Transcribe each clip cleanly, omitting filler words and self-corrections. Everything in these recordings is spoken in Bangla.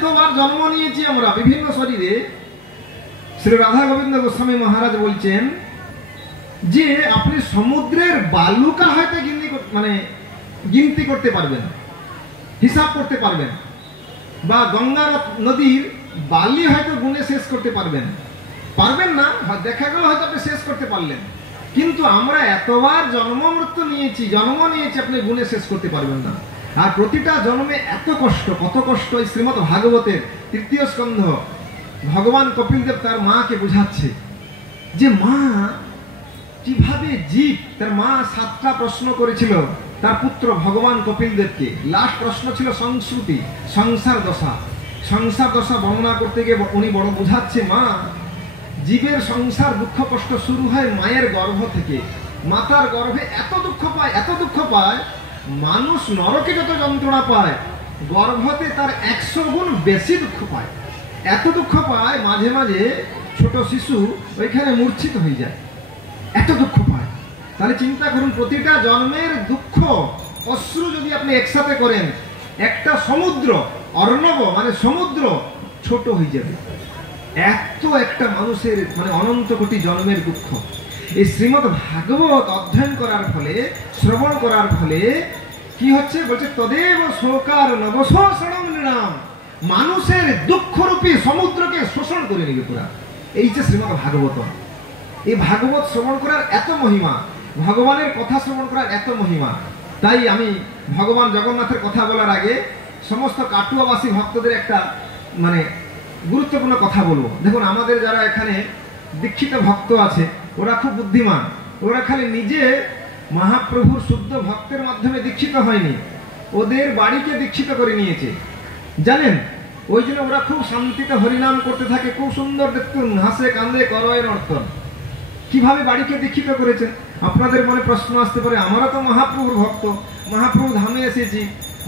এতবার জন্ম নিয়েছি আমরা বিভিন্ন শরীরে। শ্রী রাধা গোবিন্দ গোস্বামী মহারাজ বলছেন যে আপনি সমুদ্রের বালুকা হয়তো গিনতি করতে পারবেন, হিসাব করতে পারবেন, বা গঙ্গা নদীর বালি হয়তো গুনে শেষ করতে পারবেন না, দেখা গেল হয়তো আপনি শেষ করতে পারলেন। কিন্তু আমরা এতবার জন্ম নিয়েছি আপনি গুনে শেষ করতে পারবেন না। আর প্রতিটা জন্মে এত কষ্ট, কত কষ্ট। এই শ্রীমৎ ভাগবতের 3য় স্কন্ধ ভগবান কপিলদেব তার মাকে বুঝাচ্ছে যে মা কিভাবে জীব, তার মা 7টা প্রশ্ন করেছিল তার পুত্র ভগবান কপিলদেবকে। লাস্ট প্রশ্ন ছিল সংস্কৃতি, সংসার দশা। সংসার দশা বর্ণনা করতে গিয়ে উনি বড় বুঝাচ্ছে, মা জীবের সংসার দুঃখ কষ্ট শুরু হয় মায়ের গর্ভ থেকে। মাতার গর্ভে এত দুঃখ পায়, মানুষ নরকে যত যন্ত্রণা পায় গর্ভতে তার 100 গুণ বেশি দুঃখ পায়। এত দুঃখ পায়, মাঝে মাঝে ছোট শিশু ওইখানে মূর্ছিত হয়ে যায়, এত দুঃখ পায়। তাহলে চিন্তা করুন, প্রতিটা জন্মের দুঃখ অশ্রু যদি আপনি একসাথে করেন, একটা সমুদ্র, অর্ণব মানে সমুদ্র ছোট হয়ে যাবে। এত একটা মানুষের অনন্ত কোটি জন্মের দুঃখ। এই শ্রীমৎ ভাগবত অধ্যয়ন করার ফলে, শ্রবণ করার ফলে কি হচ্ছে বলছে, তদেব শোকার নবশোষণম নৃণাম, মানুষের দুঃখরূপী সমুদ্রকে শোষণ করে নেবে পুরা। এই যে শ্রীমৎ ভাগবত, এই ভাগবত শ্রবণ করার এত মহিমা, ভগবানের কথা শ্রবণ করার এত মহিমা। তাই আমি ভগবান জগন্নাথের কথা বলার আগে সমস্ত কাটুয়াবাসী ভক্তদের একটা গুরুত্বপূর্ণ কথা বলবো। দেখুন, আমাদের যারা এখানে দীক্ষিত ভক্ত আছে ওরা খুব বুদ্ধিমান। ওরা খালি নিজে মহাপ্রভুর শুদ্ধ ভক্তের মাধ্যমে দীক্ষিত হয়নি, ওদের বাড়িকে দীক্ষিত করে নিয়েছে, জানেন? ওই জন্য ওরা খুব শান্তিতে হরিনাম করতে থাকে, খুব সুন্দর দেখুন, হাসে কান্দে করয় নর্তন। কিভাবে বাড়িকে দীক্ষিত করেছেন? আপনাদের মনে প্রশ্ন আসতে পারে, আমরা তো মহাপ্রভুর ভক্ত, মহাপ্রভু ধামে এসেছি,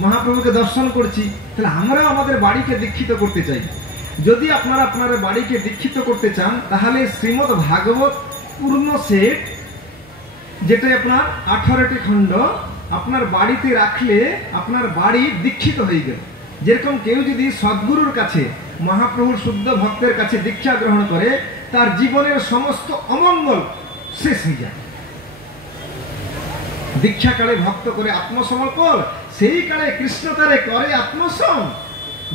মহাপ্রভুকে দর্শন করছি, তাহলে আমরা আমাদের বাড়িকে দীক্ষিত করতে চাই। যদি আপনারা আপনার বাড়িকে দীক্ষিত করতে চান, তাহলে শ্রীমৎ ভাগবত পূর্ণ সেট, যেটা আপনার 18টি খণ্ড, আপনার বাড়িতে রাখলে আপনার বাড়ি দীক্ষিত হয়ে গেল। যেরকম কেউ যদি সদ্গুরুর কাছে, মহাপ্রভুর শুদ্ধ ভক্তের কাছে দীক্ষা গ্রহণ করে, তার জীবনের সমস্ত অমঙ্গল শেষ হয়ে যায়। দীক্ষা কালে ভক্ত করে আত্মসমর্পণ, সেই কালে কৃষ্ণ তারে করে আত্মসম।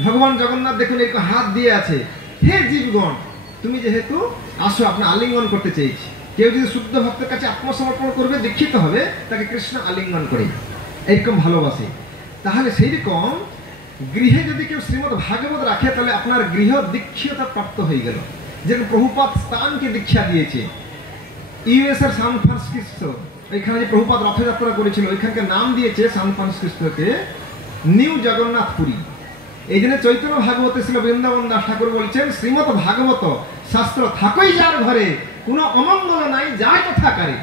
ভগবান জগন্নাথ দেখুন এরকম হাত দিয়ে আছে, হে জীবগণ তুমি যেহেতু আসো, আপনার আলিঙ্গন করতে চেয়েছি। কেউ যদি শুদ্ধ ভক্তের কাছে আত্মসমর্পণ করবে, দীক্ষিত হবে, তাকে কৃষ্ণ আলিঙ্গন করে এরকম ভালোবাসে। তাহলে সেই রকম গৃহে যদি কেউ শ্রীমৎ ভাগবত রাখে, তাহলে আপনার গৃহ দীক্ষিতা প্রাপ্ত হয়ে গেল। যেরকম প্রভুপাদ স্থানকে দীক্ষা দিয়েছে, ইউএস এর সান ফ্রান্সিসকো, এখানে যে প্রভুপাদ রথযাত্রা করেছিল, ওইখানকার নাম দিয়েছে সান ফ্রান্সিসকোকে নিউ জগন্নাথ পুরী। এই জন্য চৈতন্য ভাগবতে ছিল বৃন্দাবন দাস ঠাকুর বলছেন, শ্রীমৎ ভাগবত শাস্ত্র থাকই যার ঘরে, কোনো অমঙ্গল নাই যায় তথাকারে।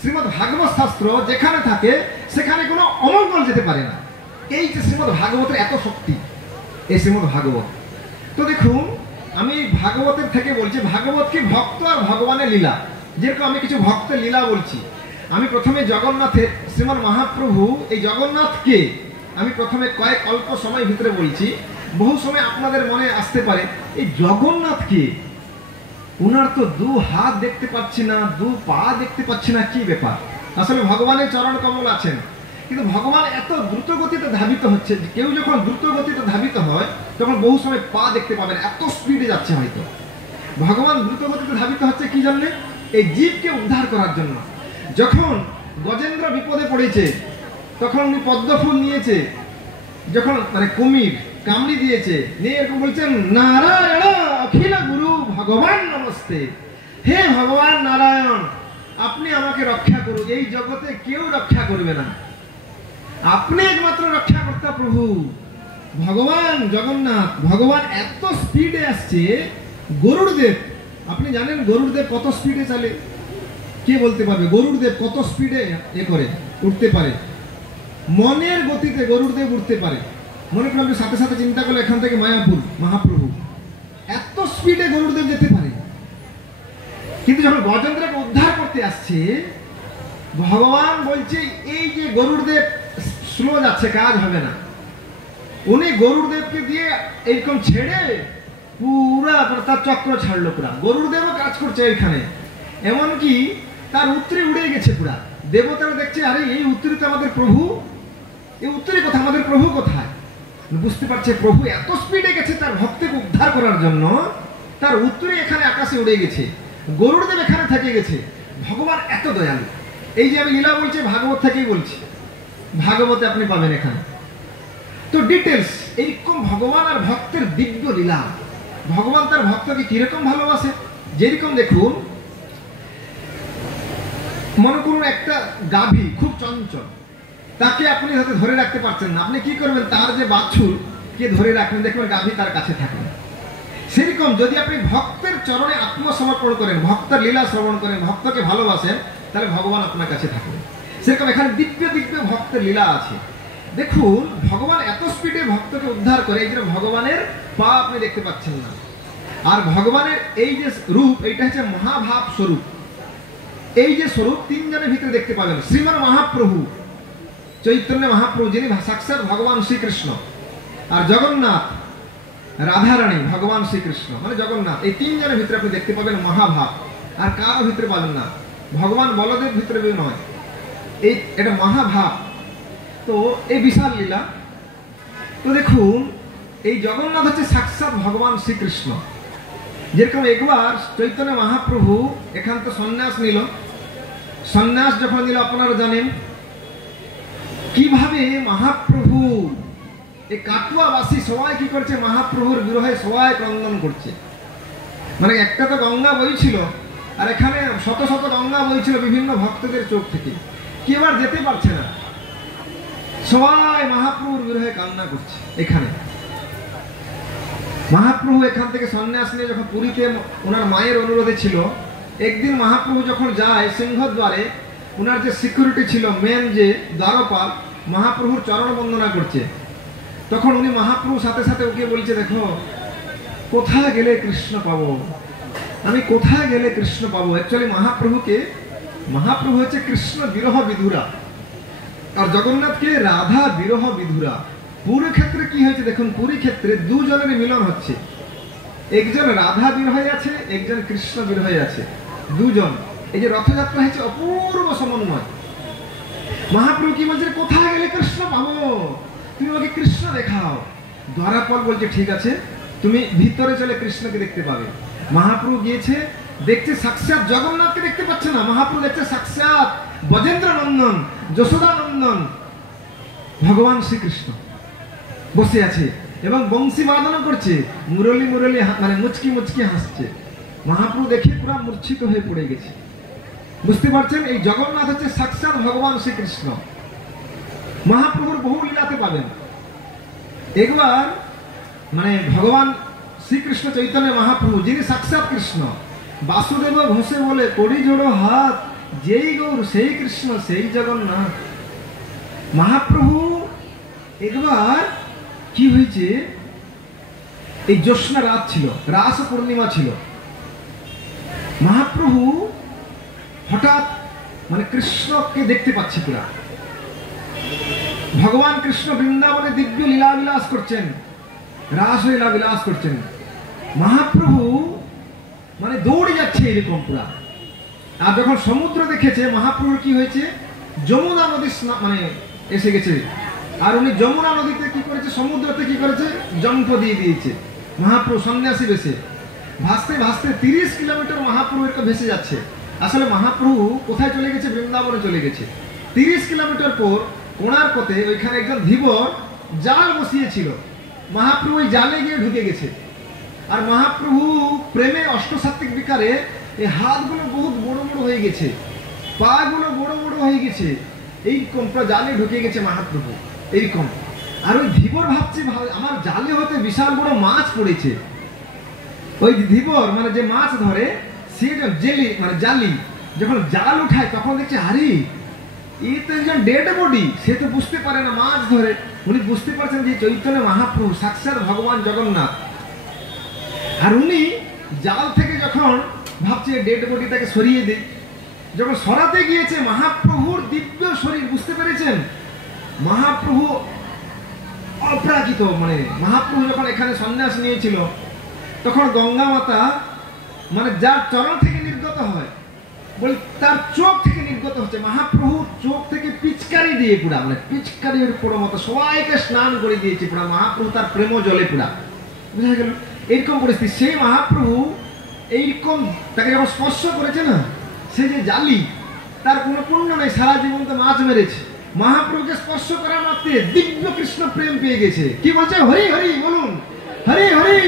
শ্রীমৎ ভাগবত শাস্ত্র যেখানে থাকে সেখানে কোনো অমঙ্গল যেতে পারে না। এই যে শ্রীমৎ ভাগবতের এত শক্তি, এই শ্রীমৎ ভাগবত। তো দেখুন, আমি ভাগবতের থেকে বলছি, ভাগবত কি ভক্ত আর ভগবানের লীলা। যেরকম আমি কিছু ভক্তের লীলা বলছি, আমি প্রথমে জগন্নাথের, শ্রীমান মহাপ্রভু এই জগন্নাথকে আমি প্রথমে কয়েক অল্প সময় ভিতরে বলছি। বহু সময় আপনাদের মনে আসতে পারে, এই জগন্নাথকে, উনার তো 2 হাত দেখতে পাচ্ছি না, 2 পা দেখতে পাচ্ছি না, কি ব্যাপার? আসলে ভগবানের চরণ কমল আছেন, কিন্তু ভগবান এত দ্রুত গতিতে ধাবিত হচ্ছে। কেউ যখন দ্রুত গতিতে ধাবিত হয়, তখন বহু সময় পা দেখতে পাবেন, এত স্পিডে যাচ্ছে। হয়তো ভগবান দ্রুত গতিতে ধাবিত হচ্ছে কি জন্য? এই জীবকে উদ্ধার করার জন্য। যখন গজেন্দ্র বিপদে পড়েছে, তখন উনি পদ্মফুল নিয়েছে, যখন কুমির কামড়ি দিয়েছে, নিয়ে এরকম বলছেন, নারায়ণ অখিল গুরু ভগবান নমস্তে, হে ভগবান নারায়ণ আপনি আমাকে রক্ষা করুন, এই জগতে কেউ রক্ষা করবে না, আপনি একমাত্র রক্ষাকর্তা প্রভু ভগবান জগন্নাথ। ভগবান এত স্পিডে আসছে। গরুড়দেব, আপনি জানেন গরুড়দেব কত স্পিডে চলে? কে বলতে পারবে গরুড়দেব কত স্পিডে উঠতে পারে? মনের গতিতে গরুড়দেব উঠতে পারে। মনে করেন আপনি সাথে সাথে চিন্তা করলে এখান থেকে মায়াপুর, মহাপ্রভু এত স্পিডে গরুড়দেব যেতে পারে। কিন্তু যখন গজেন্দ্রকে উদ্ধার করতে আসছে, ভগবান বলছে এই যে গরুড়দেব স্লো যাচ্ছে, কাজ হবে না, উনি গরুড়দেবকে দিয়ে এইরকম ছেড়ে পুরা তার চক্র ছাড়লো, পুরা গরুড়দেবও কাজ করছে এখানে, এমনকি তার উত্তরে উড়ে গেছে পুরা। দেবতারা দেখছে আরে এই উত্তরে তো আমাদের প্রভু, এই উত্তরে কোথায়, আমাদের প্রভু কোথায়? বুঝতে পারছে প্রভু এত স্পিডে গেছে তার ভক্তকে উদ্ধার করার জন্য, তার উত্তরে এখানে আকাশে উড়ে গেছে, গরুড়দেব এখানে থেকে গেছে। ভগবান এত দয়ালু। এই যে আমি লীলা বলছি ভাগবত থেকেই বলছি, ভাগবতে আপনি পাবেন এখানে তো ডিটেলস। এইরকম ভগবান আর ভক্তের দিব্য লীলা। ভগবান তার ভক্তকে কিরকম ভালোবাসে, যেরকম দেখুন, মনে করুন একটা গাভী খুব চঞ্চল, তাকে আপনি হয়তো ধরে রাখতে পারছেন না, আপনি কি করবেন, তার যে বাছুর কে ধরে রাখবেন, দেখবেন গাভী তার কাছে থাকবে। সেরকম যদি আপনি ভক্তের চরণে আত্মসমর্পণ করেন, ভক্তের লীলা শ্রবণ করেন, ভক্তকে ভালোবাসেন, তাহলে ভগবান আপনার কাছে থাকবে। সেরকম এখানে দিব্য দিব্য ভক্তের লীলা আছে। দেখুন ভগবান এত স্পিডে ভক্তকে উদ্ধার করে, এই যে ভগবানের পা আপনি দেখতে পাচ্ছেন না, আর ভগবানের এই যে রূপ, এইটা হচ্ছে মহাভাব স্বরূপ। এই যে স্বরূপ তিনজনের ভিতরে দেখতে পাবেন, শ্রীমান মহাপ্রভু চৈতন্য মহাপ্রভু যিনি সাক্ষাৎ ভগবান শ্রীকৃষ্ণ, আর জগন্নাথ রাধারানী ভগবান শ্রীকৃষ্ণ মানে জগন্নাথ, এই তিনজনের ভিতরে আপনি দেখতে পাবেন মহাভাব। আর কারো ভিতরে পাবেন না, ভগবান বলদেব ভিতরে নয়, এটা মহাভাব। তো এই বিশাল লীলা। তো দেখুন এই জগন্নাথ হচ্ছে সাক্ষাৎ ভগবান শ্রীকৃষ্ণ। যেরকম একবার চৈতন্য মহাপ্রভু এখান তো সন্ন্যাস নিল, সন্ন্যাস যখন নিল আপনারা জানেন কিভাবে মহাপ্রভু এই কাটুয়াবাসী সবাই কি করছে, মহাপ্রভুর বিরহে সবাই ক্রন্দন করছে। মানে একটা তো গঙ্গা বইছিল, আর এখানে শত শত গঙ্গা বইছিল বিভিন্ন ভক্তদের চোখ থেকে, কি এবার যেতে পারছে না, সবাই মহাপ্রভুর বিরহে কান্না করছে। এখানে মহাপ্রভু এখান থেকে সন্ন্যাস নিয়ে যখন পুরীতে ওনার মায়ের অনুরোধে ছিল, একদিন মহাপ্রভু যখন যায় সিংহদ্বারে, ওনার যে সিকিউরিটি ছিল মেন যে দ্বারপাল, মহাপ্রভুর চরণ বন্দনা করছে, তখন উনি মহাপ্রভুর সাথে সাথে ওকে বলছে, দেখো কোথায় গেলে কৃষ্ণ পাবো, আমি কোথায় গেলে কৃষ্ণ পাবো। অ্যাকচুয়ালি মহাপ্রভু হচ্ছে কৃষ্ণ বিরহ বিধুরা, আর জগন্নাথকে রাধা বিরহ বিধুরা। পুরী ক্ষেত্রে কি হয়েছে দেখুন, পুরী ক্ষেত্রে দুজনের মিলন হচ্ছে, একজন রাধা বিরহে আছে, একজন কৃষ্ণ বিরহে আছে, দুজন। এই যে রথযাত্রা হয়েছে অপূর্ব সমন্বয়। মহাপ্রভু কি বলছে, কোথায় গেলে কৃষ্ণ পাবো, তুমি আমাকে কৃষ্ণ দেখাও। দ্বারপাল বলছে ঠিক আছে, তুমি ভিতরে চলে কৃষ্ণকে দেখতে পাবে। মহাপ্রভু গিয়েছে, দেখছে সাক্ষাৎ জগন্নাথকে দেখতে পাচ্ছে না, মহাপ্রভু দেখছে সাক্ষাৎ ব্রজেন্দ্র নন্দন যশোদা নন্দন ভগবান শ্রীকৃষ্ণ বসে আছে এবং বংশী বাদনা করছে, মুরলি মুরলি মানে মুচকি মুচকি হাসছে। মহাপ্রভু দেখে পুরো মূর্ছিত হয়ে পড়ে গেছে। বুঝতে পারছেন, এই জগন্নাথ হচ্ছে সাক্ষাৎ ভগবান শ্রীকৃষ্ণ। মহাপ্রভুর বহু লীলাতে পাবেন। একবার মানে ভগবান শ্রীকৃষ্ণ চৈতন্য মহাপ্রভু যিনি সাক্ষাৎ কৃষ্ণ, বাসুদেব ঘোষে বলে কড়ি জোড়ো হাত, যেই গৌর সেই কৃষ্ণ সেই জগন্নাথ। মহাপ্রভু একবার কি হয়েছে, এই জ্যোৎস্না রাত ছিল, রাস পূর্ণিমা ছিল, মহাপ্রভু হঠাৎ মানে কৃষ্ণকে দেখতে পাচ্ছে পুরা। ভগবান কৃষ্ণ বৃন্দাবনে দিব্য লীলা বিলাস করছেন, রাস লীলা বিলাস করছেন। মহাপ্রভু মানে দৌড়ে যাচ্ছে এরকম পুরা। আর যখন সমুদ্র দেখেছে মহাপ্রভুর কি হয়েছে, যমুনা নদী মানে এসে গেছে, আর উনি যমুনা নদীতে কি করেছে, সমুদ্রতে কি করেছে, জম্প দিয়ে দিয়েছে। মহাপ্রভু সন্ন্যাসী বেশে ভাসতে ভাসতে 30 কিলোমিটার মহাপ্রভু একটা ভেসে যাচ্ছে। আসলে মহাপ্রভু কোথায় চলে গেছে, বৃন্দাবনে চলে গেছে। 30 কিলোমিটার পর কোণার্কতে ওইখানে একজন ধীবর জাল বসিয়েছিল, মহাপ্রভু ওই জালে গিয়ে ঢুকে গেছে। আর মহাপ্রভু প্রেমে অষ্টসাত্ত্বিক বিকারে এই হাতগুলো বহুত বড় বড় হয়ে গেছে, পা গুলো বড় বড় হয়ে গেছে, এইরকম জালে ঢুকে গেছে মহাপ্রভু এইরকম। আর ওই ধীবর ভাবছে আমার জালে হতে বিশাল বড় মাছ পড়েছে। ওই ধীবর মানে যে মাছ ধরে সে জেলি মানে জালি যখন জাল উঠায় তখন দেখছে আরে এই তো একজন ডেড বডি, সে তো বুঝতে পারে না মাছ ধরে। উনি বুঝতে পারছেন যে চৈতন্য মহাপ্রভু সাক্ষাৎ ভগবান জগন্নাথ। আর উনি জাল থেকে যখন ভাবছে ডেড বডিটাকে সরিয়ে দেয়, যখন সরাতে গিয়েছে মহাপ্রভুর দিব্য শরীর বুঝতে পেরেছেন, মহাপ্রভু অপরাজিত, মানে মহাপ্রভু যখন এখানে সন্ন্যাস নিয়েছিল তখন গঙ্গা মাতা মানে যার চরণ থেকে নির্গত হয়, বলি তার চোখ থেকে নির্গত হচ্ছে, মহাপ্রভু চোখ থেকে পিচকারি দিয়ে পুরা, মানে পিচকারির পুরো মতো সবাইকে স্নান করে দিয়েছে পুরা, মহাপ্রভু তার প্রেম জলে পুরা, বুঝা গেল? এইরকম পরিস্থিতি। সেই মহাপ্রভু এইরকম তাকে যখন স্পর্শ করেছে না, সে যে জালি, তার কোনো পুণ্য নেই, সারা জীবন তো মাছ মেরেছে, মহাপ্রভুকে স্পর্শ করার মাত্রে দিব্য কৃষ্ণ প্রেম পেয়ে গেছে। কি বলছে? হরি হরি বলুন, হরি হরি।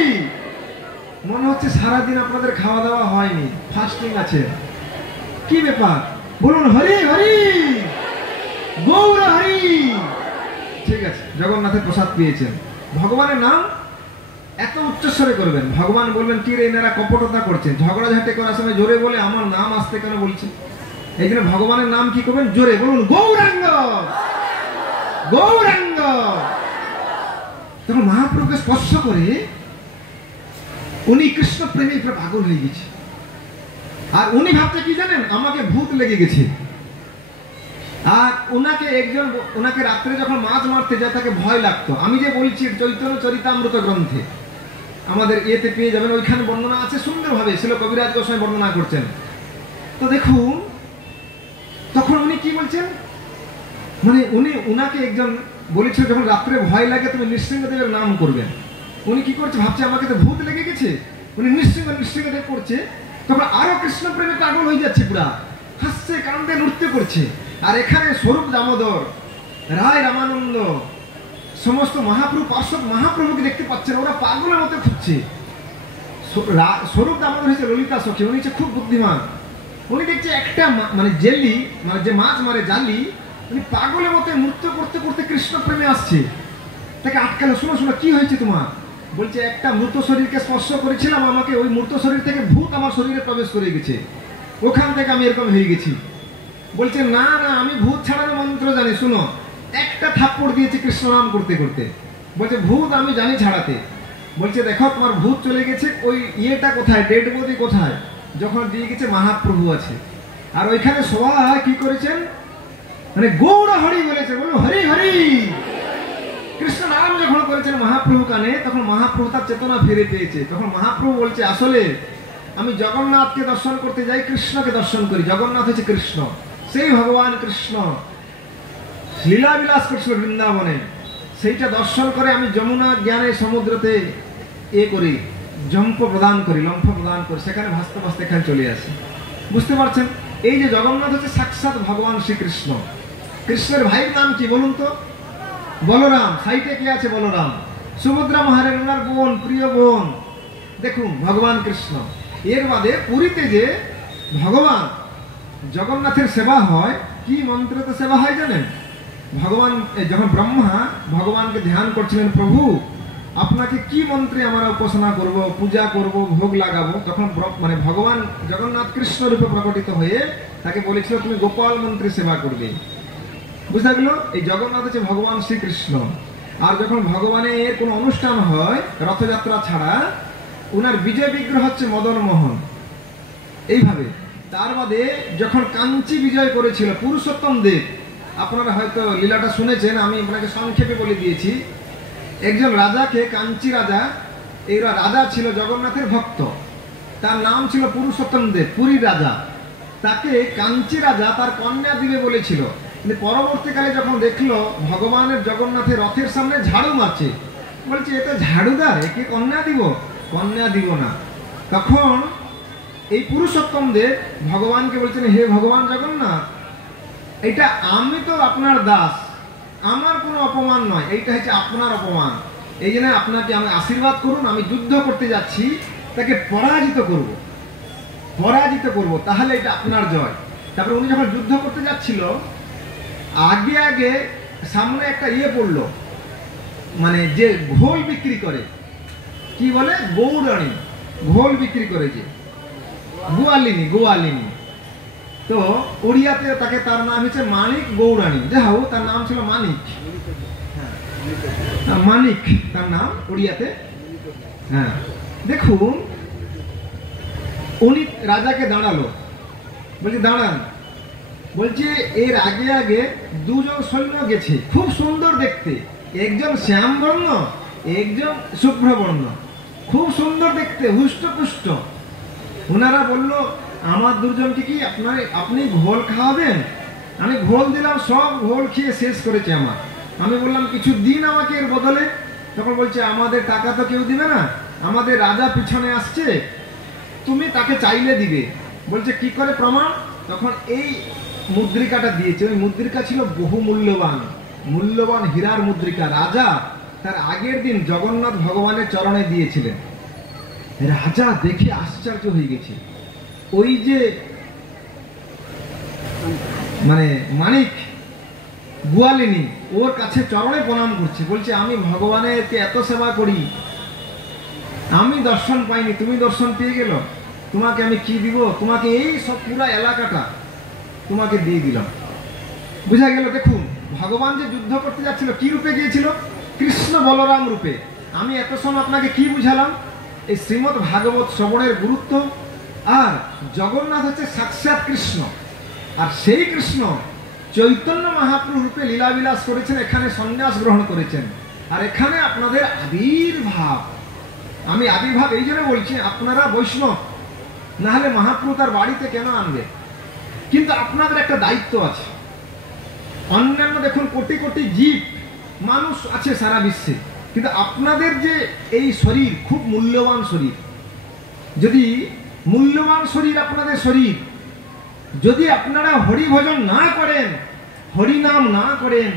মনে হচ্ছে সারাদিন আপনাদের খাওয়া দাওয়া হয়নি, ফাস্টিং আছে, কি ব্যাপার বলুন? হরি হরি, গৌর হরি। ঠিক আছে, জগন্নাথের প্রসাদ পেয়েছেন, ভগবানের নাম এত উচ্চস্বরে করবেন, ভগবান বলবেন কি রে এনারা কপটতা করছেন, ঝগড়াঝাটি করার সময় জোরে বলে আমার নাম আসতে কেন বলছে? এই জন্য ভগবানের নাম কি করবেন? জোরে বলুন, গৌরাঙ্গ গৌরাঙ্গ। তখন মহাপ্রভুকে স্পর্শ করে উনি কৃষ্ণ প্রেমী পাগল হয়ে গেছে। আর উনি ভাবতে কি জানেন, আমাকে ভূত লেগে গেছে। আর ওনাকে রাত্রে যখন মাছ মারতে যায় তাকে ভয় লাগতো। আমি যে বলছি চৈতন্য চরিতামৃত গ্রন্থে আমাদের ইয়েতে পেয়ে যাবেন, ওইখানে বর্ণনা আছে সুন্দরভাবে, ছিল কবিরাজ গোস্বামী বর্ণনা করছেন। তো দেখুন তখন উনি কি বলছেন, মানে উনাকে একজন বলেছিল যখন রাত্রে ভয় লাগে তুমি নৃসিংহদেবের নাম করবেন। উনি কি করছে ভাবছে আমাকে তো ভূত লেগে গেছে, উনি নৃসিংহদেব করছে। তখন আরো কৃষ্ণ প্রেমে পাগল হয়ে যাচ্ছে, পুরা হাসছে কান্দে নৃত্য করছে। আর এখানে স্বরূপ দামোদর, রায় রামানন্দ, সমস্ত মহাপ্রভু পার্শ্বদ মহাপ্রভুকে দেখতে পাচ্ছেন, ওরা পাগলের মতো খুঁজছে। স্বরূপ দামোদর হচ্ছে ললিতা সখী, উনি হচ্ছে খুব বুদ্ধিমান। উনি দেখছে একটা মানে জেলি, মানে যে মাছ মারে জালি, উনি পাগলের মতো নৃত্য করতে করতে কৃষ্ণ প্রেমে আসছে। তাকে আটকালো, শোনো শোনো কি হয়েছে তোমার? বলছে একটা মৃত শরীরকে স্পর্শ করেছিলাম, আমাকে ওই মৃত শরীর থেকে ভূত আমার শরীরে প্রবেশ করে গেছে, ওখান থেকে আমি এরকম হয়ে গেছি। বলছে না না, আমি ভূত ছাড়ানোর মন্ত্র জানি, শুনো। একটা থাপ্পড় দিয়েছে কৃষ্ণ নাম করতে করতে। বলছে ভূত আমি জানি ছাড়াতে। বলছে দেখো তোমার ভূত চলে গেছে, ওই ইয়েটা কোথায়, ডেড বডি কোথায়? যখন দিয়ে গেছে মহাপ্রভু আছে। আর ওইখানে সবাই কি করেছেন, মানে গৌর হরি বলেছে, বলো হরি হরি। কৃষ্ণ নাম যখন করেছেন মহাপ্রভু কানে, তখন মহাপ্রভু তার চেতনা ফিরে পেয়েছে। তখন মহাপ্রভু বলছে আসলে আমি জগন্নাথকে দর্শন করতে যাই, কৃষ্ণকে দর্শন করি। জগন্নাথ হচ্ছে কৃষ্ণ, সেই ভগবান কৃষ্ণ লীলাবিলাস কৃষ্ণ বৃন্দাবনে, সেইটা দর্শন করে আমি যমুনা জ্ঞানের সমুদ্রতে করি, লম্ফ প্রদান করি, সেখানে ভাসতে ভাসতে এখানে চলে আসে। বুঝতে পারছেন? এই যে জগন্নাথ হচ্ছে সাক্ষাৎ ভগবান শ্রীকৃষ্ণ। কৃষ্ণের ভাইয়ের নাম কি বলুন তো? বলরাম। সাইটে কি আছে? বলরাম। সুভদ্রা মহারাজ ওনার বোন, প্রিয় বোন। দেখুন ভগবান কৃষ্ণ। এর বাদে পুরীতে যে ভগবান জগন্নাথের সেবা হয়, কি মন্ত্রতে সেবা হয় জানেন? ভগবান যখন ব্রহ্মা ভগবানকে ধ্যান করছিলেন, প্রভু আপনাকে কি মন্ত্রে আমরা উপাসনা করব, পূজা করব, ভোগ লাগাবো, তখন মানে ভগবান জগন্নাথ কৃষ্ণ রূপে প্রকটিত হয়ে তাকে বলেছিল তুমি গোপাল মন্ত্রে সেবা করবে। বুঝা গেল? এই জগন্নাথ হচ্ছে ভগবান শ্রীকৃষ্ণ। আর যখন ভগবানের কোনো অনুষ্ঠান হয় রথযাত্রা ছাড়া, ওনার বিজয় বিগ্রহ হচ্ছে মদন মোহন। এইভাবে তার বাদে যখন কাঞ্চি বিজয় করেছিল পুরুষোত্তম দেব, আপনারা হয়তো লীলাটা শুনেছেন, আমি আপনাকে সংক্ষেপে বলে দিয়েছি। একজন রাজাকে, কাঞ্চি রাজা, এই রাজা ছিল জগন্নাথের ভক্ত, তার নাম ছিল পুরুষোত্তম দেব, পুরীর রাজা। তাকে কাঞ্চি রাজা তার কন্যা দিবে বলেছিল, কিন্তু পরবর্তীকালে যখন দেখলো ভগবানের জগন্নাথের রথের সামনে ঝাড়ু মারছে, বলছে এটা ঝাড়ুদার, একে কন্যা দিব? কন্যা দিব না। তখন এই পুরুষোত্তম দেব ভগবানকে বলছেন, হে ভগবান জগন্নাথ, এটা আমি তো আপনার দাস, আমার কোনো অপমান নয়, এইটা হচ্ছে আপনার অপমান। এই জন্য আপনাকে আমি আশীর্বাদ করুন, আমি যুদ্ধ করতে যাচ্ছি, তাকে পরাজিত করব, তাহলে এটা আপনার জয়। তারপরে উনি যখন যুদ্ধ করতে যাচ্ছিল, আগে আগে সামনে একটা পড়লো, মানে যে ঘোল বিক্রি করে, কি বলে, গৌরাণী, ঘোল বিক্রি করে, যে গোয়ালিনী। তো ওড়িয়াতে তাকে, তার নাম হচ্ছে মানিক গৌরাণী, যাই হোক তার নাম ছিল মানিক, তার নাম ওড়িয়াতে। হ্যাঁ, দেখুন উনি রাজাকে দাঁড়ালো, বলছে দাঁড়ান। বলছে এর আগে আগে দুজন সৈন্য গেছে, খুব সুন্দর দেখতে, একজন শ্যাম বর্ণ, একজন শুভ্র বর্ণ, খুব সুন্দর দেখতে, হুষ্টপুষ্ট। ওনারা বলল আমার দুজনকে কি আপনি ঘোল খাওয়াবেন? আমি ঘোল দিলাম, সব ঘোল খেয়ে শেষ করেছে আমার। আমি বললাম কিছু দিন আমাকে এর বদলে। তখন বলছে আমাদের টাকা তো কেউ দিবে না, আমাদের রাজা পিছনে আসছে, তুমি তাকে চাইলে দিবে। বলছে কি করে প্রমাণ? তখন এই মুদ্রিকাটা দিয়েছে। ওই মুদ্রিকা ছিল বহু মূল্যবান হীরার মুদ্রিকা। রাজা তার আগের দিন জগন্নাথ ভগবানের চরণে দিয়েছিলেন। রাজা দেখে আশ্চর্য হয়ে গেছে। ওই যে মানে মানিক গোয়ালিনী ওর কাছে চরণে প্রণাম করছে, বলছে আমি ভগবানের এত সেবা করি, আমি দর্শন পাইনি, তুমি দর্শন পেয়ে গেল, তোমাকে আমি কি দিব? তোমাকে এই সব পুরা এলাকাটা তোমাকে দিয়ে দিলাম। বুঝা গেল? দেখুন ভগবান যে যুদ্ধ করতে যাচ্ছিল কি রূপে গিয়েছিল? কৃষ্ণ বলরাম রূপে। আমি এত সময় আপনাকে কি বুঝালাম? এই শ্রীমদ্ ভাগবত শ্রবণের গুরুত্ব। আর জগন্নাথ হচ্ছে সাক্ষাৎ কৃষ্ণ, আর সেই কৃষ্ণ চৈতন্য মহাপ্রভু রূপে লীলাবিলাস করেছেন, এখানে সন্ন্যাস গ্রহণ করেছেন। আর এখানে আপনাদের আবির্ভাব। আমি আবির্ভাব এই জন্য বলছি, আপনারা বৈষ্ণব, না হলে মহাপ্রভু তার বাড়িতে কেন আনবে? কিন্তু আপনাদের একটা দায়িত্ব আছে। অন্যান্য দেখুন কোটি কোটি জীব মানুষ আছে সারা বিশ্বে, কিন্তু আপনাদের যে এই শরীর খুব মূল্যবান শরীর। যদি মূল্যবান শরীর আপনাদের শরীর, যদি আপনারা হরি ভজন না করেন, হরি নাম না করেন,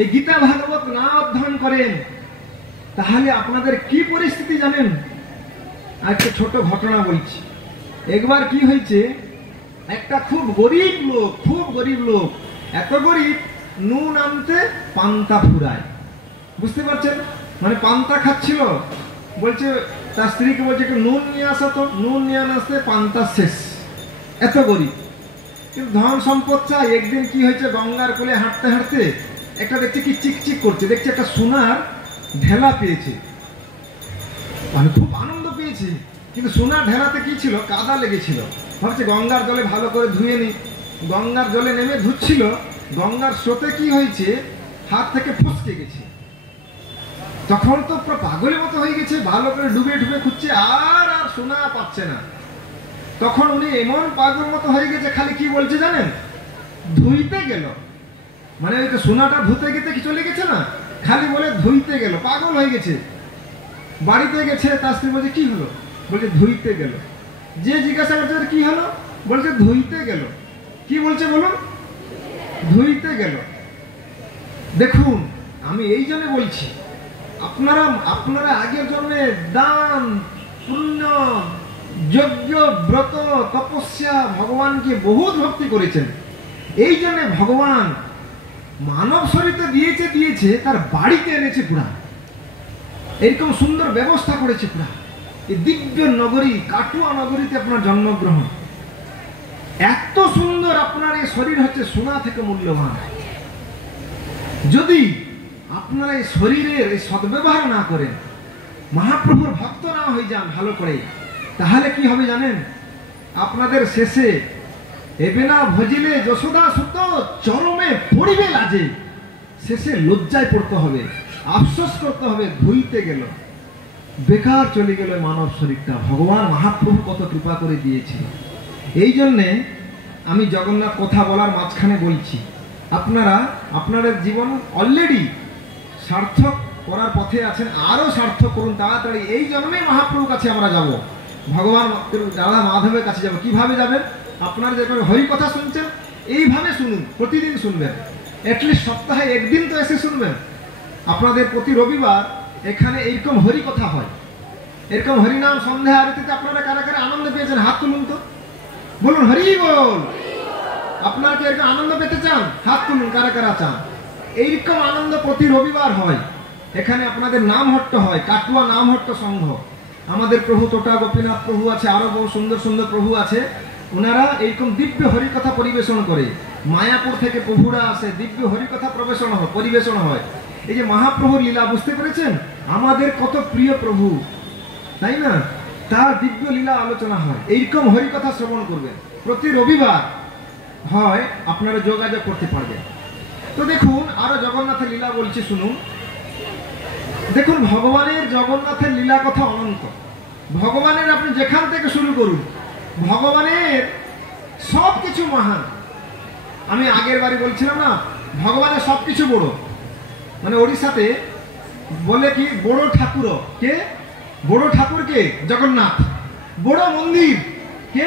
এই গীতা ভাগবত না অধ্যয়ন করেন, তাহলে আপনাদের কি পরিস্থিতি জানেন? একটা ছোট ঘটনা বলছি। একবার কি হয়েছে, একটা খুব গরিব লোক, এত গরিব নুন আনতে পান্তা ফুরায়। বুঝতে পারছেন? মানে পান্তা খাচ্ছিল, বলছে তার স্ত্রীকে বলছে একটু নুন নিয়ে আসো তো, নুন নিয়ে আসতে পান্তা শেষ। এত গরিব, কিন্তু ধন সম্পদ চাই। একদিন কি হয়েছে, গঙ্গার কোলে হাঁটতে হাঁটতে একটা দেখছে কি চিকচিক করছে, দেখছে একটা সোনার ঢেলা পেয়েছে। মানে খুব আনন্দ পেয়েছে, কিন্তু সোনার ঢেলাতে কি ছিল? কাদা লেগেছিল। ভাবছে গঙ্গার জলে ভালো করে ধুয়ে নি। গঙ্গার জলে নেমে ধুচ্ছিল, গঙ্গার স্রোতে কি হয়েছে, হাত থেকে ফসকে গেছে। তখন তো পুরো পাগলের মতো হয়ে গেছে, ভালো করে ডুবে ডুবে খুঁজছে, আর সোনা পাচ্ছে না। তখন উনি এমন পাগল মতো হয়ে গেছে, খালি কি বলছে জানেন? ধুইতে গেল। মানে ওই তো সোনাটা ধুতে গেতে কি চলে গেছে না, খালি বলে ধুইতে গেল। পাগল হয়ে গেছে। বাড়িতে গেছে, তার স্ত্রী বলছে কি হলো? বলছে ধুইতে গেল। যে জিজ্ঞাসা করছে কি হলো? বলছে ধুইতে গেল। কি বলছে বলুন? ধুইতে গেল। দেখুন আমি এই জন্য বলছি, আপনারা আগের জন্মে দান পুণ্য যজ্ঞ ব্রত তপস্যা ভগবানকে বহুত ভক্তি করেছেন। এই জন্য ভগবান মানব শরীর তো দিয়েছে, তার বাড়িতে এনেছে পুরা, এরকম সুন্দর ব্যবস্থা করেছে পুরা। এই দিব্য নগরী কাটুয়া নগরীতে আপনার জন্মগ্রহণ, এত সুন্দর। আপনার এই শরীর হচ্ছে সোনা থেকে মূল্যবান। যদি আপনারা এই শরীরের এই সদ্ব্যবহার না করেন, মহাপ্রভুর ভক্ত না হয়ে যান ভালো করে, তাহলে কি হবে জানেন? আপনাদের শেষে এবে না ভজিলে যশোদা সুত চরমে পড়িবে লাজে। শেষে লজ্জায় পড়তে হবে, আফসোস করতে হবে, ধুইতে গেল, বেকার চলে গেল মানব শরীরটা। ভগবান মহাপ্রভু কত কৃপা করে দিয়েছিল। এই জন্যে আমি জগন্নাথ কথা বলার মাঝখানে বলছি, আপনারা আপনাদের জীবন অলরেডি সার্থক করার পথে আছেন, আরো সার্থক করুন তাড়াতাড়ি। এই জন্যে মহাপ্রভুর কাছে আমরা যাব, ভগবান রাধা মাধবের কাছে যাব। কিভাবে যাবেন? আপনারা যেভাবে হরি কথা শুনছেন এইভাবে শুনুন, প্রতিদিন শুনবেন, অ্যাটলিস্ট সপ্তাহে একদিন তো এসে শুনবেন। আপনাদের প্রতি রবিবার এখানে এইরকম হরি কথা হয়, এরকম হরিনাম সন্ধ্যা আরতিতে আপনারা কারা কারা আনন্দ পেয়েছেন? হাত তুলুন তো, বলুন হরি বল। আপনারা কি এরকম আনন্দ পেতে চান? হাত তুলুন কারা কারা চান। এইরকম আনন্দ প্রতি রবিবার হয় এখানে। আপনাদের নামহট্ট হয়, কাটুয়া নামহট্ট সংঘ। আমাদের প্রভু টোটা গোপীনাথ প্রভু আছে, আরো বহু সুন্দর সুন্দর প্রভু আছে। ওনারা এইরকম দিব্য হরিকথা পরিবেশন করে। মায়াপুর থেকে প্রভুরা আসে, দিব্য হরিকথা পরিবেশন হয়। এই যে মহাপ্রভুর লীলা, বুঝতে পেরেছেন? আমাদের কত প্রিয় প্রভু, তাই না? তার দিব্য লীলা আলোচনা হয়। এইরকম হরিকথা শ্রবণ করবেন, প্রতি রবিবার হয়, আপনারা যোগাযোগ করতে পারবেন। তো দেখুন আরো জগন্নাথের লীলা বলছি, শুনুন। দেখুন ভগবানের জগন্নাথের লীলা কথা অনন্ত। ভগবানের আপনি যেখান থেকে শুরু করুন, ভগবানের সব কিছু মহান। আমি আগের বারে বলছিলাম না, ভগবানের সব কিছু বড়। মানে ওড়িশাতে বলে কি বড় ঠাকুর কে? বড় ঠাকুর কে? জগন্নাথ। বড় মন্দির কে?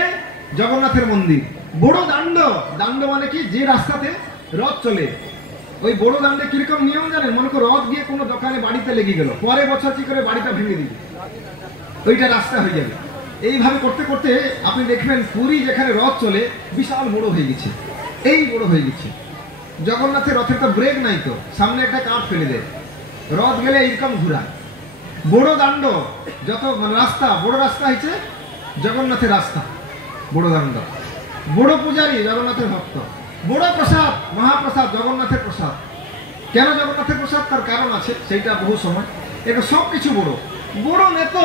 জগন্নাথের মন্দির। বড় দাণ্ড, দাণ্ড মানে কি? যে রাস্তাতে রথ চলে। ওই বড় দাণ্ডে কিরকম নিয়ম জানেন? মনে করো রথ গিয়ে কোনো দোকানে বাড়িতে লেগে গেল, পরে বছর কি করে বাড়িটা ভেঙে দিবে, ওইটা রাস্তা হয়ে যাবে। এইভাবে করতে করতে আপনি দেখবেন পুরী যেখানে রথ চলে বিশাল বড় হয়ে গেছে, এই বড় হয়ে গেছে। জগন্নাথের রথের তো ব্রেক নাই, তো সামনে একটা কাঠ ফেলে দেয়, রথ গেলে এইরকম ঘুরায়। বড় দাণ্ড যত মানে রাস্তা, বড় রাস্তা হয়েছে জগন্নাথের রাস্তা, বড় দাণ্ড। বড় পূজারী জগন্নাথের ভক্ত। বড় প্রসাদ, মহাপ্রসাদ জগন্নাথের প্রসাদ। কেন জগন্নাথের প্রসাদ? তার কারণ আছে, সেইটা বহু সময়। এটা সব কিছু বড়। বড় নেত,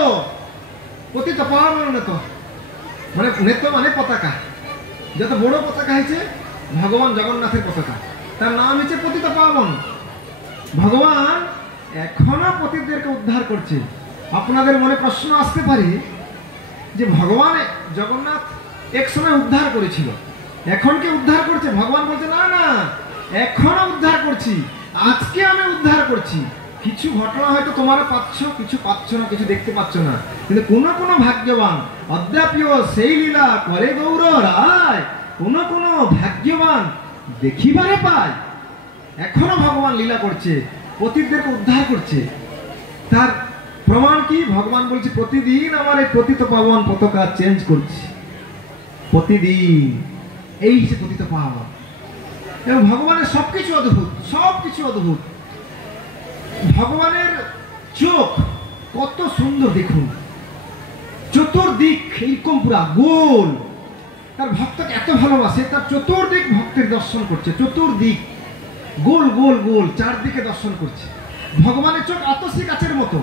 পতিত পাবন নেত, মানে নেত মানে পতাকা। যত বড় পতাকা হয়েছে ভগবান জগন্নাথের পতাকা, তার নাম হচ্ছে পতিত পাবন। ভগবান এখনো পতিতদেরকে উদ্ধার করছে। আপনাদের মনে প্রশ্ন আসতে পারে যে ভগবান জগন্নাথ এক সময় উদ্ধার করেছিল, এখন কি উদ্ধার করছে? ভগবান বলছে না না, এখনো উদ্ধার করছি, আজকে আমি উদ্ধার করছি। কিছু ঘটনা হয়তো তোমরা পাচ্ছ, কিছু পাচ্ছ না, কিছু দেখতে পাচ্ছ না, কিন্তু কোন কোন ভাগ্যবান অদ্যাপিও সেই লীলা করে গৌর রায়, কোন কোন ভাগ্যবান দেখিবারে পায়। এখনো ভগবান লীলা করছে, পতিতদেরকে উদ্ধার করছে। তার প্রমাণ কি? ভগবান বলছে প্রতিদিন আমার এই পতিত পাবন পতাকা চেঞ্জ করছি, প্রতিদিন। এই যে পতিত পাবন, এবং ভগবানের সবকিছু অদ্ভুত, সবকিছু অদ্ভুত। ভগবানের চোখ কত সুন্দর দেখুন, চতুর্দিক এইরকম পুরা গোল। তার ভক্তকে এত ভালোবাসে, তার চতুর্দিক ভক্তের দর্শন করছে, চতুর্দিক গোল গোল গোল, চারদিকে দর্শন করছে। ভগবানের চোখ আতসী গাছের মতো।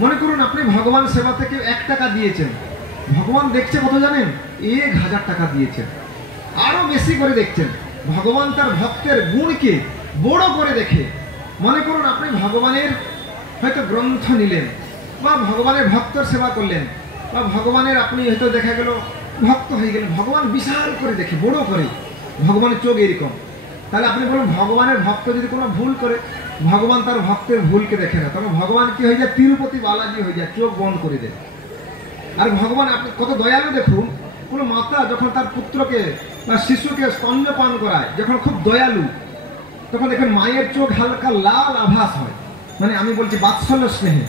মনে করুন আপনি ভগবান সেবা থেকে 1 টাকা দিয়েছেন, ভগবান দেখছে কত জানেন? 1000 টাকা দিয়েছেন, আরো বেশি করে দেখছেন। ভগবান তার ভক্তের গুণকে বড় করে দেখে। মনে করুন আপনি ভগবানের হয়তো গ্রন্থ নিলেন, বা ভগবানের ভক্তর সেবা করলেন, বা ভগবানের আপনি হয়তো দেখা গেল ভক্ত হয়ে গেলেন, ভগবান বিশাল করে দেখে, বড় করে। ভগবানের চোখ এরকম। তাহলে আপনি বলুন ভগবানের ভক্ত যদি কোনো ভুল করে, ভগবান তার ভক্তের ভুলকে দেখে না, তখন ভগবান কি হয়ে যায়? তিরুপতি বালাজি হয়ে যায়, চোখ বন্ধ করে দেয়। আর ভগবান আপনি কত দয়ালু দেখুন। কোনো মাতা যখন তার পুত্রকে বা শিশুকে স্তন্যপান করায়, যখন খুব দয়ালু, তখন দেখেন মায়ের চোখ হালকা লাল আভাস হয়, মানে আমি বলছি বাৎসল্য স্নেহে।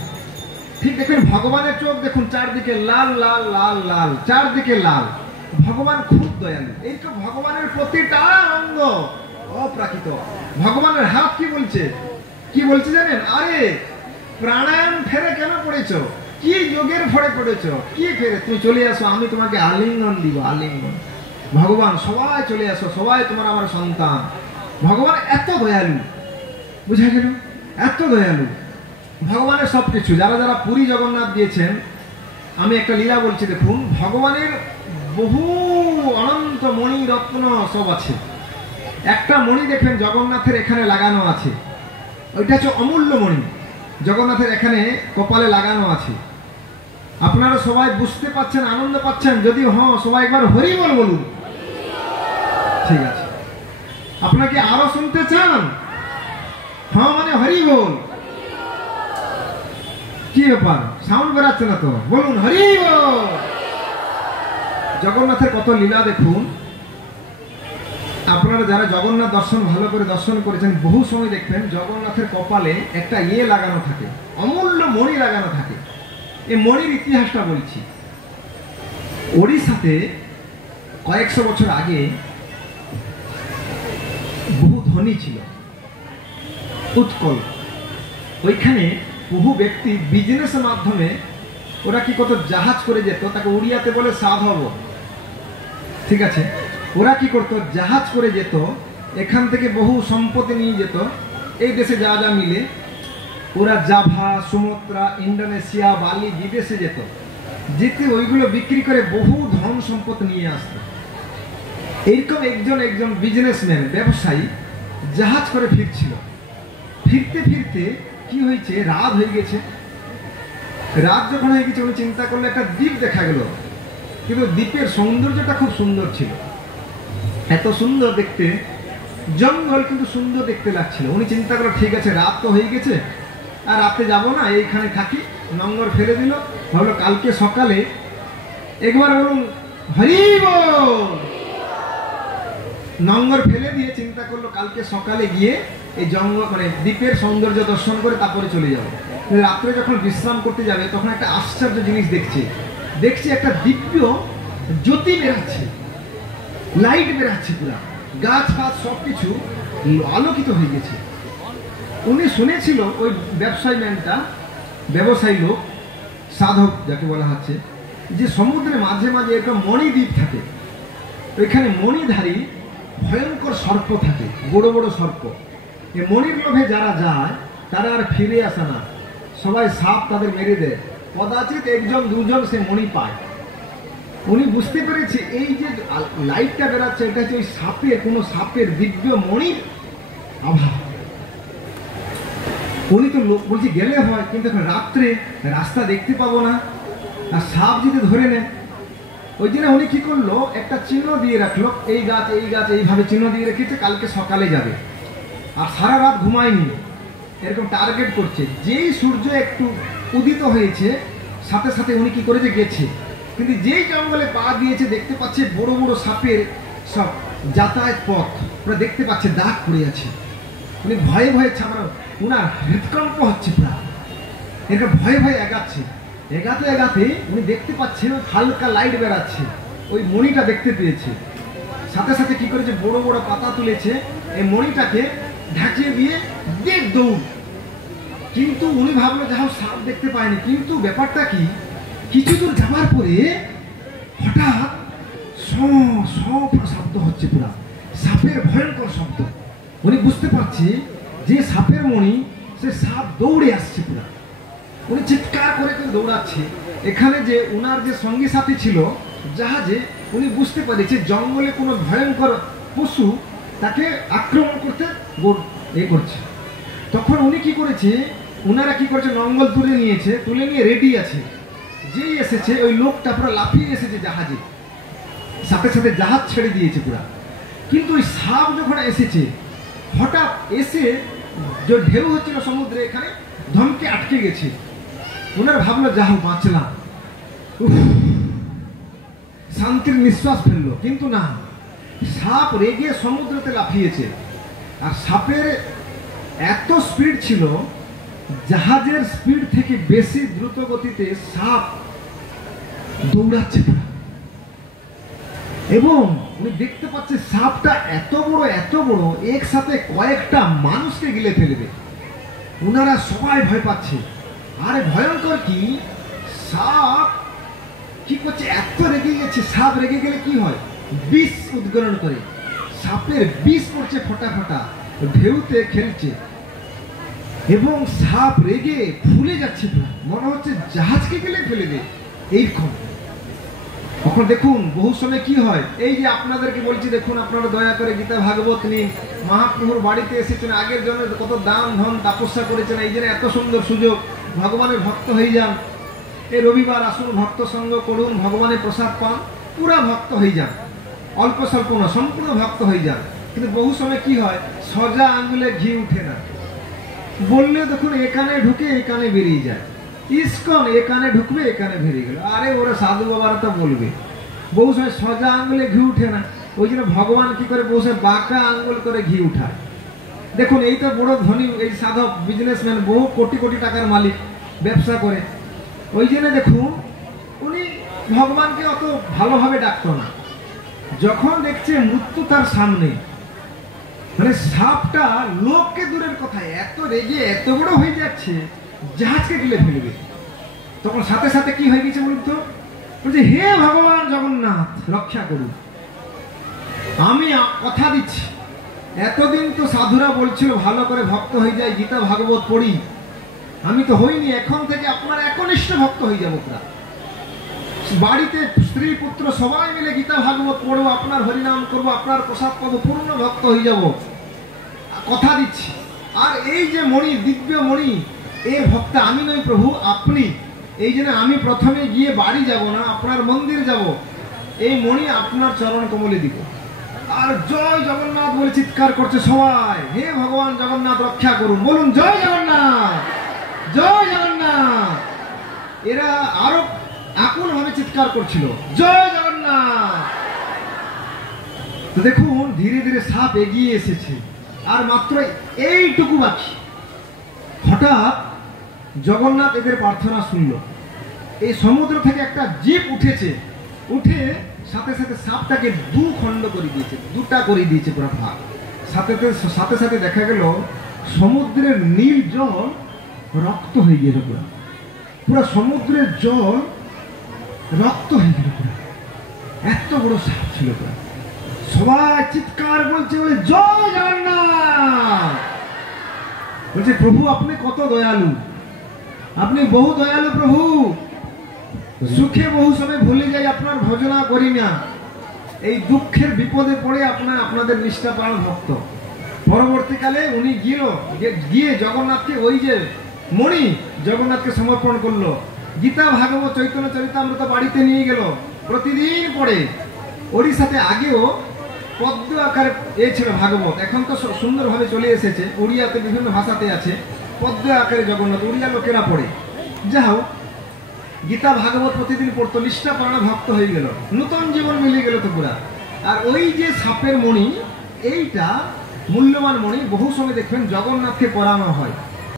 ঠিক দেখেন ভগবানের চোখ দেখুন, চারদিকে লাল লাল লাল লাল, চারদিকে লাল। ভগবান খুব দয়ালু। এইরকম ভগবানের প্রতিটা অঙ্গ অপ্রাকৃত। ভগবানের হাত কি বলছে? কি বলছে জানেন? আরে প্রাণায়াম ফেরে কেন পড়েছ? কি যোগের ফরে পড়েছ? কি ফেরে? তুমি চলে আসো, আমি তোমাকে আলিঙ্গন দিব, আলিঙ্গন। ভগবান সবাই চলে আসো, সবাই তোমার আমার সন্তান। ভগবান এত দয়ালু, বুঝা গেল? এত দয়ালু ভগবানের সবকিছু। যারা যারা পুরী জগন্নাথ দিয়েছেন, আমি একটা লীলা বলছি দেখুন। ভগবানের বহু অনন্ত মণি রত্ন সব আছে। একটা মণি দেখবেন জগন্নাথের এখানে লাগানো আছে, ওইটা হচ্ছে অমূল্য মণি, জগন্নাথের এখানে কপালে লাগানো আছে। আপনারা সবাই বুঝতে পাচ্ছেন, আনন্দ পাচ্ছেন? যদি হ্যাঁ, সবাই একবার হরি বল বলুন। ঠিক আছে, আপনাকে আরো শুনতে চান? হ্যাঁ মানে হরি বল। কি ব্যাপার, সাউন্ড বেরাচ্ছে না তো? বলুন হরি বল। জগন্নাথের কত লীলা দেখুন। আপনারা যারা জগন্নাথ দর্শন ভালো করে দর্শন করেছেন, বহু সময় দেখবেন জগন্নাথের কপালে একটা লাগানো থাকে, অমূল্য মণি লাগানো থাকে। এই মণির ইতিহাসটা বলছি। ওড়িশাতে কয়েকশো বছর আগে বহু ধনী ছিল, উৎকল। ওইখানে বহু ব্যক্তি বিজনেসের মাধ্যমে ওরা কি করতো? জাহাজ করে যেত, তাকে উড়িয়াতে বলে সাধব। ঠিক আছে, ওরা কি করতো? জাহাজ করে যেত, এখান থেকে বহু সম্পত্তি নিয়ে যেত। এই দেশে যা যা মিলে ওরা জাভা, সুমাত্রা, ইন্ডোনেশিয়া, বালি বিদেশে যেত। যেতে ওইগুলো বিক্রি করে বহু ধন সম্পদ নিয়ে আসতো। এইরকম একজন বিজনেসম্যান, ব্যবসায়ী জাহাজ করে ফিরছিল। ফিরতে ফিরতে কি হয়েছে, রাত হয়ে গেছে। রাত যখন হয়ে গেছে উনি চিন্তা করলে একটা দ্বীপ দেখা গেল, কিন্তু দ্বীপের সৌন্দর্যটা খুব সুন্দর ছিল, এত সুন্দর দেখতে, জঙ্গল কিন্তু সুন্দর দেখতে লাগছিল। উনি চিন্তা করলো ঠিক আছে রাত তো হয়ে গেছে, আর রাতে যাব না, এইখানে থাকি। নঙ্গর ফেলে দিল, ভাবলো কালকে সকালে, একবার বলুন হরি বল। নঙ্গর ফেলে দিয়ে চিন্তা করলো কালকে সকালে গিয়ে এই জঙ্গল মানে দ্বীপের সৌন্দর্য দর্শন করে তারপরে চলে যাবো। রাত্রে যখন বিশ্রাম করতে যাবে তখন একটা আশ্চর্য জিনিস দেখছে একটা দিব্য জ্যোতি বেরাচ্ছে, লাইট বেরাচ্ছে, পুরা গাছ ফাছ সবকিছু আলোকিত হয়ে গেছে। উনি শুনেছিল ওই ব্যবসায়ী লোক, সাধক যাকে বলা হচ্ছে, যে সমুদ্রের মাঝে মাঝে একটা মণিদ্বীপ থাকে, ওইখানে মণিধারী ভয়ঙ্কর সর্প থাকে, বড় বড় সর্প। এই মণির লোভে যারা যায় তারা আর ফিরে আসে না, সবাই সাপ তাদের মেরে দেয়, কদাচিৎ একজন দুজন সে মণি পায়। উনি বুঝতে পেরেছে এই যে লাইটটা বেরাচ্ছে এটা হচ্ছে ওই কোনো সাপের দিব্য মণির আভা। উনি তো বলছি গেলে হয়, কিন্তু এখন রাত্রে রাস্তা দেখতে পাবো না, আর সাপ যদি ধরে নেয়। ওই জন্য উনি কি করলো, একটা চিহ্ন দিয়ে রাখলো, এই গাছ এইভাবে চিহ্ন দিয়ে রেখেছে, কালকে সকালে যাবে। আর সারা রাত ঘুমায়নি, এরকম টার্গেট করছে। যেই সূর্য একটু উদিত হয়েছে সাথে সাথে উনি কি করেছে গেছে, কিন্তু যেই জঙ্গলে পা দিয়েছে দেখতে পাচ্ছে বড় বড় সাপের সব যাতায়াত পথ ওরা দেখতে পাচ্ছে, দাগ পড়ে আছে। উনি ভয়ে ভয়ে উনার হৃৎকম্প হচ্ছে, প্রায় এরকম ভয়ে ভয়ে এগাতে উনি দেখতে পাচ্ছেন হালকা লাইট বেরাচ্ছে, ওই মণিটা দেখতে পেয়েছে। সাথে সাথে কি করেছে, বড় বড় পাতা তুলেছে, এই মণিটাকে ঢাকিয়ে দিয়ে দৌড়। কিন্তু উনি ভাবলো যা হোক সাপ দেখতে পায়নি, কিন্তু ব্যাপারটা কি, কিছু দূর যাওয়ার পরে হঠাৎ শব্দ হচ্ছে, পুরা সাপের ভয়ঙ্কর শব্দ। উনি বুঝতে পারছে যে সাপের মণি, সে সাপ দৌড়ে আসছে, পুরা উনি চিৎকার করে দৌড়াচ্ছে। এখানে যে উনার যে সঙ্গী সাথী ছিল জাহাজে, উনি বুঝতে পারেছে জঙ্গলে কোনো ভয়ঙ্কর পশু তাকে আক্রমণ করতে করছে। তখন উনি কি করেছে, উনারা কি করেছে, নঙ্গল তুলে নিয়ে রেডি আছে। যেই এসেছে ওই লোকটা পুরো লাফিয়ে এসেছে জাহাজে, সাথে সাথে জাহাজ ছেড়ে দিয়েছে পুরা। কিন্তু ওই সাপ যখন এসেছে, হঠাৎ এসে যে ঢেউ হচ্ছিল সমুদ্রে, এখানে ধমকে আটকে গেছে। ওনার ভাবলো যা হোক বাঁচলাম, শান্তির নিঃশ্বাস ফেললো। কিন্তু না, সাপ রেগে সমুদ্রতে লাফিয়েছে, আর সাপের এত স্পিড ছিল, জাহাজের স্পিড থেকে বেশি দ্রুত গতিতে সাপ দৌড়াচ্ছে। এবং উনি দেখতে পাচ্ছে সাপটা এত বড় একসাথে কয়েকটা মানুষকে গিলে ফেলবে। ওনারা সবাই ভয় পাচ্ছে। আরে ভয়ঙ্কর কি, সাপ কি করছে, এত রেগে গেছে। সাপ রেগে গেলে কি হয়, বিষ উদ্গরণ করে, সাপের বিষ পড়ছে ফোটা ফোটা, ঢেউতে খেলছে। এবং সাপ রেগে ফুলে যাচ্ছে, মনে হচ্ছে জাহাজকে গেলে ফেলে দে এইরকম। তখন দেখুন বহু সময় কি হয়, এই যে আপনাদেরকে বলছি, দেখুন আপনারা দয়া করে গীতা ভাগবত নিন, মহাপ্রভুর বাড়িতে এসেছেন, আগের জন্য কত দান ধন তপস্যা করেছেন, এই জন্য এত সুন্দর সুযোগ, ভগবানের ভক্ত হয়ে যান। এই রবিবার আসুন, ভক্ত সঙ্গ করুন, ভগবানের প্রসাদ পান, পুরা ভক্ত হয়ে যান, অল্প স্বল্প না, সম্পূর্ণ ভক্ত হয়ে যান। কিন্তু বহু সময় কি হয়, সজা আঙ্গুলে ঘি উঠে না, বললে দেখুন এখানে ঢুকে এখানে বেরিয়ে যায়। ইস্কন এখানে ঢুকবে এখানে বেরিয়ে গেল, আরে ওরা সাধু বাবারা তো বলবে। বহু সময় সজা আঙ্গুলে ঘি উঠে না, ওই জন্য ভগবান কি করে বসে বাঁকা আঙ্গুল করে ঘি উঠায়। দেখুন এই তো বড় ধনী, এই সাধক বিজনেসম্যান, বহু কোটি কোটি টাকার মালিক, ব্যবসা করে। ওই জন্য দেখুন উনি ভগবানকে অত ভালোভাবে ডাকতো না। যখন দেখছে মৃত্যু তার সামনে, মানে সাপটা লোককে দূরের কথা এত রেগে এত বড় হয়ে যাচ্ছে, জাহাজকে গিলে ফেলবে, তখন সাথে সাথে কি হয়ে গেছে বলতো, বলছে হে ভগবান জগন্নাথ রক্ষা করুন, আমি কথা দিচ্ছি, এতদিন তো সাধুরা বলছিল ভালো করে ভক্ত হয়ে যায়, গীতা ভাগবত পড়ি, আমি তো হইনি, এখন থেকে আপনার একনিষ্ঠ ভক্ত হয়ে যাবো, বাড়িতে স্ত্রী পুত্র সবাই মিলে গীতা ভাগবত পড়বো, আপনার হরিনাম করবো, আপনার প্রসাদ পাবো, পূর্ণ ভক্ত হয়ে যাব, কথা দিচ্ছি। আর এই যে মণি, দিব্য মণি, এ ভক্তা আমি নই প্রভু, আপনি। এই জন্য আমি প্রথমে গিয়ে বাড়ি যাব না, আপনার মন্দির যাব, এই মণি আপনার চরণ কমলে দিব। আর জয় জগন্নাথ বলে চিৎকার করছে সবাই, হে ভগবান জগন্নাথ রক্ষা করুন, বলুন জয় জগন্নাথ, জয় জগন্নাথ। এরা আরো আকুল ভাবে চিৎকার করছিল, জয় জগন্নাথ। তো দেখুন ধীরে ধীরে সাপ এগিয়ে এসেছে, আর মাত্র এইটুকু বাকি। হঠাৎ জগন্নাথ এদের প্রার্থনা শুনল। এই সমুদ্র থেকে একটা জীব উঠেছে, উঠে সাথে সাথে সাপটাকে দু খণ্ড করে দিয়েছে, দুটা করে দিয়েছে পুরো ভাগ। সাথে সাথে সাথে দেখা গেল সমুদ্রের নীল জল রক্ত হয়ে গেল, পুরো পুরো সমুদ্রের জল রক্ত হয়ে গেল পুরো। এত বড় সাপ ছিল পুরো। সবাই চিৎকার বলছে, বলে জয় জগন্নাথ। বলছে প্রভু আপনি কত দয়ালু, আপনি বহু দয়ালু প্রভু, সুখে বহু সময় ভুলে যাই আপনার ভজনা করি না, এই দুঃখের বিপদে পড়ে আপনাদের নিষ্ঠাপ্রাণ ভক্ত। পরবর্তীকালে উনি গিয়ে জগন্নাথকে ওই যে মণি জগন্নাথকে সমর্পণ করলো। গীতা ভাগবত চৈতন্য চরিতামৃত বাড়িতে নিয়ে গেল, প্রতিদিন পড়ে। ওড়িশাতে আগেও পদ্ম আকারে ছিল ভাগবত, এখন তো সুন্দরভাবে চলে এসেছে, উড়িয়াতে বিভিন্ন ভাষাতে আছে, পদ্ম আকারে জগন্নাথ, উড়িয়া লোকেরা পড়ে। যা হোক, গীতা ভাগবত প্রতিদিন পড়তো, নিষ্ঠাপ্রাণ ভক্ত হয়ে গেল, নূতন জীবন মিলে গেল তো পুরা। আর ওই যে সাপের মণি, এইটা মূল্যবান মণি, বহু সময় দেখবেন জগন্নাথকে পরানো হয়।